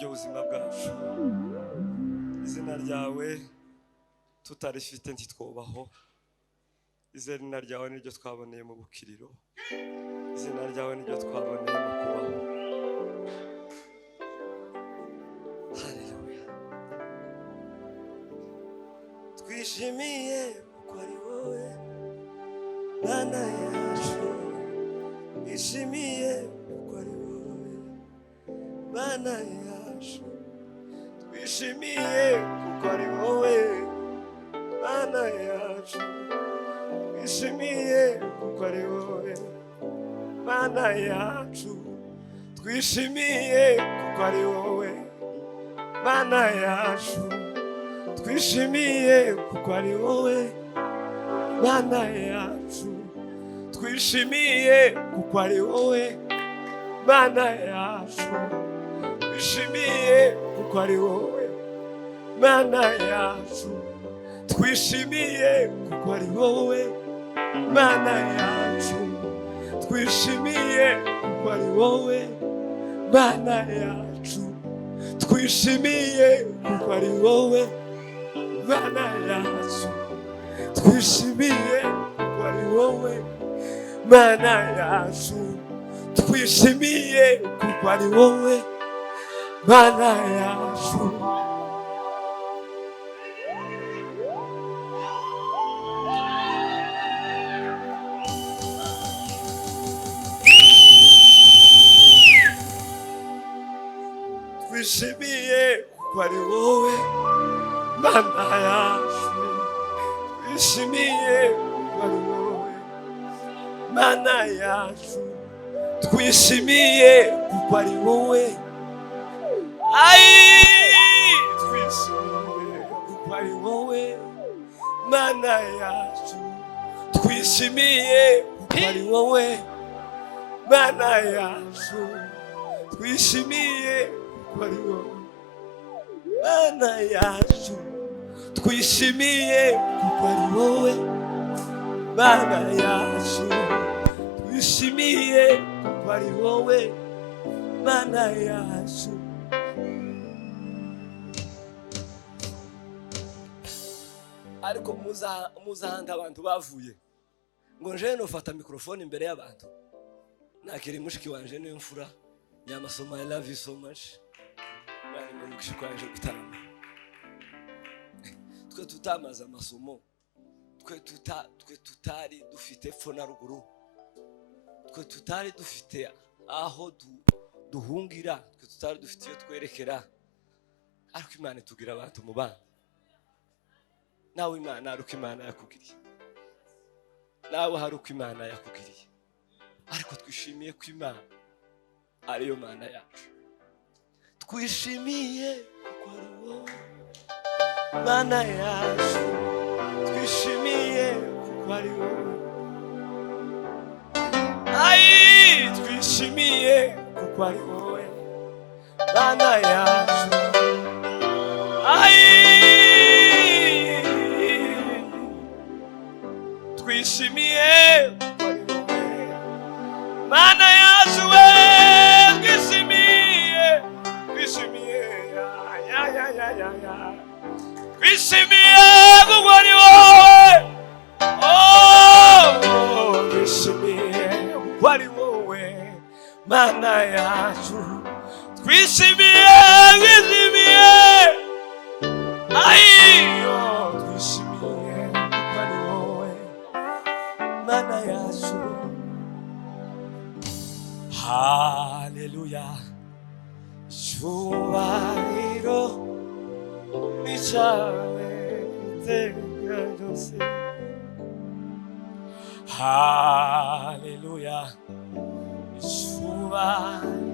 niryo buzima bwacu. Izina ryawe tutarifite ntitwobaho. Izina ryawe niryo twaboneye mu bukiriro. Izina ryawe niryo twaboneye mu kubaho. Haleluya. Twishimiye kuko ari wowe Mana yacu. Twishimiye kuko ari wowe Mana yacu. Twishimiye kuko ari wowe Mana yacu. Twishimiye kuko ari wowe Mana yacu. Twishimiye kuko ari wowe Mana yacu. Twishimiye kuko ari wowe Mana yacu. Twishimiye kuko ari wowe Mana yacu. Twishimiye kuko ari wowe Mana yacu. Twishimiye kuko ari wowe Mana yacu. Twishimiye kuko ari wowe Mana yacu. Twishimiye kuko ari wowe Mana yacu. Twishimiye kuko ari wowe Mana yacu. Twishimiye kuko ari wowe Mana yacu. Twishimiye kuko ari wowe Mana yacu. Twishimiye kuko ari wowe Mana yacu. Twishimiye kuko ari wowe. Twishimiye kuko ari wowe Mana yacu. Twishimiye kuko ari wowe Mana yacu. Twishimiye kuko ari wowe Mana yacu. Twishimiye kuko ari wowe Mana yacu. Twishimiye kuko ari wowe Mana yacu. Ariko muzahanga abantu bavuye ngo nje nofata mikrofone imbere y'abantu. Nakiri mushiki wanje niyo mfura Nyamasomo. I love you so much. Bari mu mushiki wanje gutarama. Twe tutamaza amasomo. Twe tutari dufite fo na ruguru. Twe tutari dufite aho duhungira. Twe tutari dufite iyo twerekera. Ariko Imana itugira abantu mu bana. Nawe Imana ari uko Imana yakugiriye. Nawe hari uko Imana yakugiriye. Ariko twishimiye ko Imana ariyo Mana yacu. Twishimiye kuko ari wowe Mana yacu. Twishimiye kuko ari wowe. Twishimiye kuko ari wowe Mana yacu. Twishimiye kuko ari wowe Mana yacu. Twishimiye. Twishimiye kuko ari wowe. Twishimiye kuko ari wowe Mana yacu. Twishimiye. Twishimiye kuko ari wowe Mana yacu. Haleluya. Cyubahiro ni cyawe iteka ryose. Haleluya. Cyubahiro.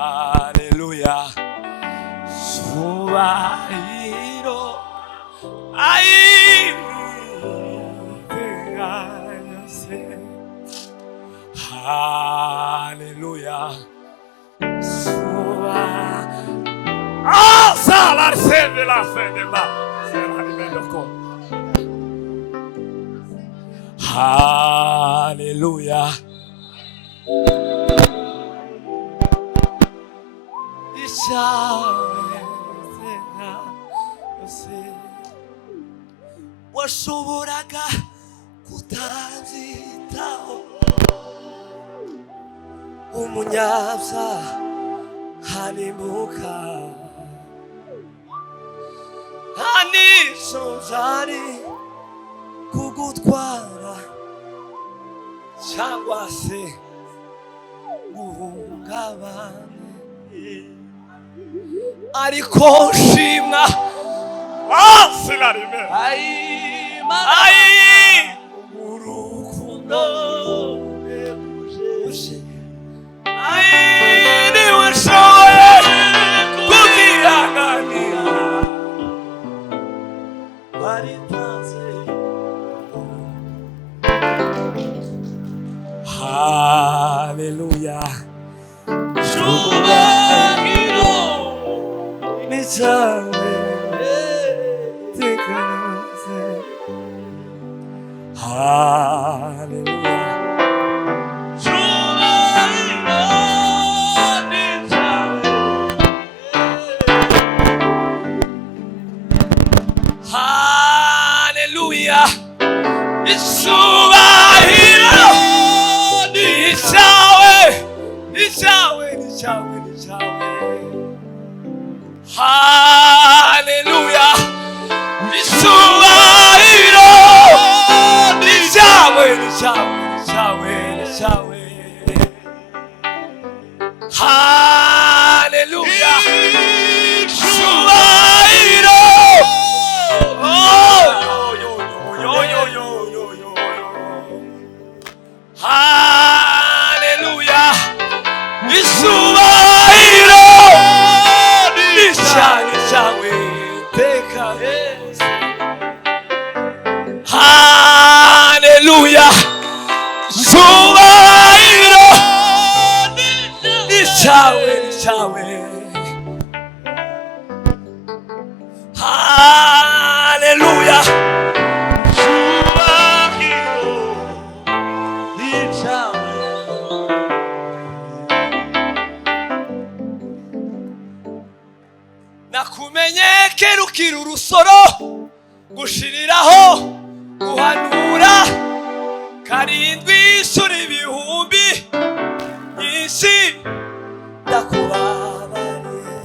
Haleluya. Cyubahiro. Hallelujah. Salar sende la fede ma. Sera di bello con. Haleluya. Washoboraga kutabyitaho, umunyabyaha harimuka, nta n'icyo byari kugutwara cyangwa se guhungabana, ariko shimwa sinarime urukundo niwe nshoboye kubyihanganira, waritanze. Haleluya. Cyubahiro ni cyawe, tekanoze. Haleluya. Cyubahiro ni cyawe. Haleluya. Icyubahiro ni cyawe, ni cyawe, ni cyawe, ni cyawe. Haleluya. Icyubahiro ni cyawe, ni cyawe, ni cyawe, ni cyawe. Haleluya. Icyubahiro. Haleluya. Icyubahiro ni cyawe, teka. Haleluya. Icyubahiro ni cyawe, ni cyawe. Haleluya. Nakumenye kerukira urusoro, gushiriraho guhanura, karindwi ishuri ibihumbi nyinshi ndakubabariye,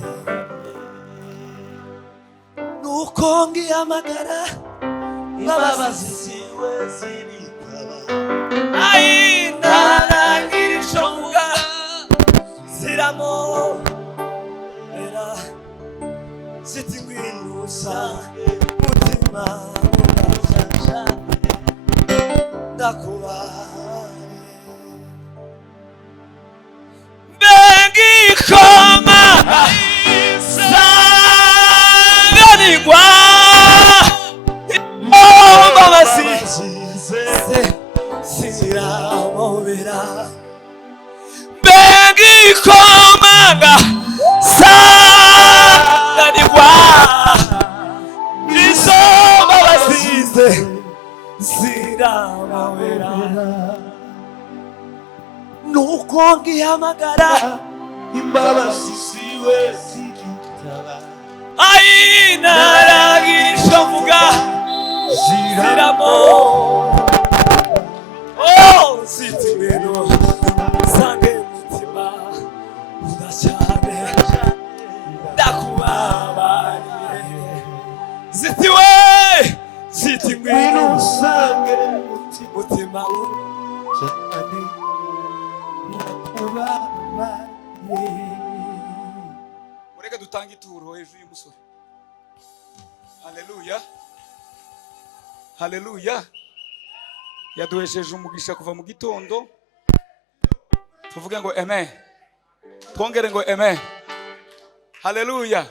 nuko ngihamagara imbabazi ziwe ziritaba, ntarangira icyo mvuga ziramubera, ziti ngwino usange mutima urashaka ndakubariye, mbega ikoma sanganirwa imbabazi ziramubera, mbega ikoma sanganirwa izo mbabazi ziramubera, nuko ngihamagara imbabazi ziwe zigitaba, naragira icyo mvuga ziramubera, ziti ngwino usange mutima udacyane ndakubabariye, ziti we, ziti ngwino usange mutima udacyane ndakubabariye. Mureke dutange ituro hejuru y'umusore. Haleluya. Haleluya. Yaduhesheje umugisha kuva mu gitondo, tuvuge ngo amen, twongere ngo amen. Haleluya.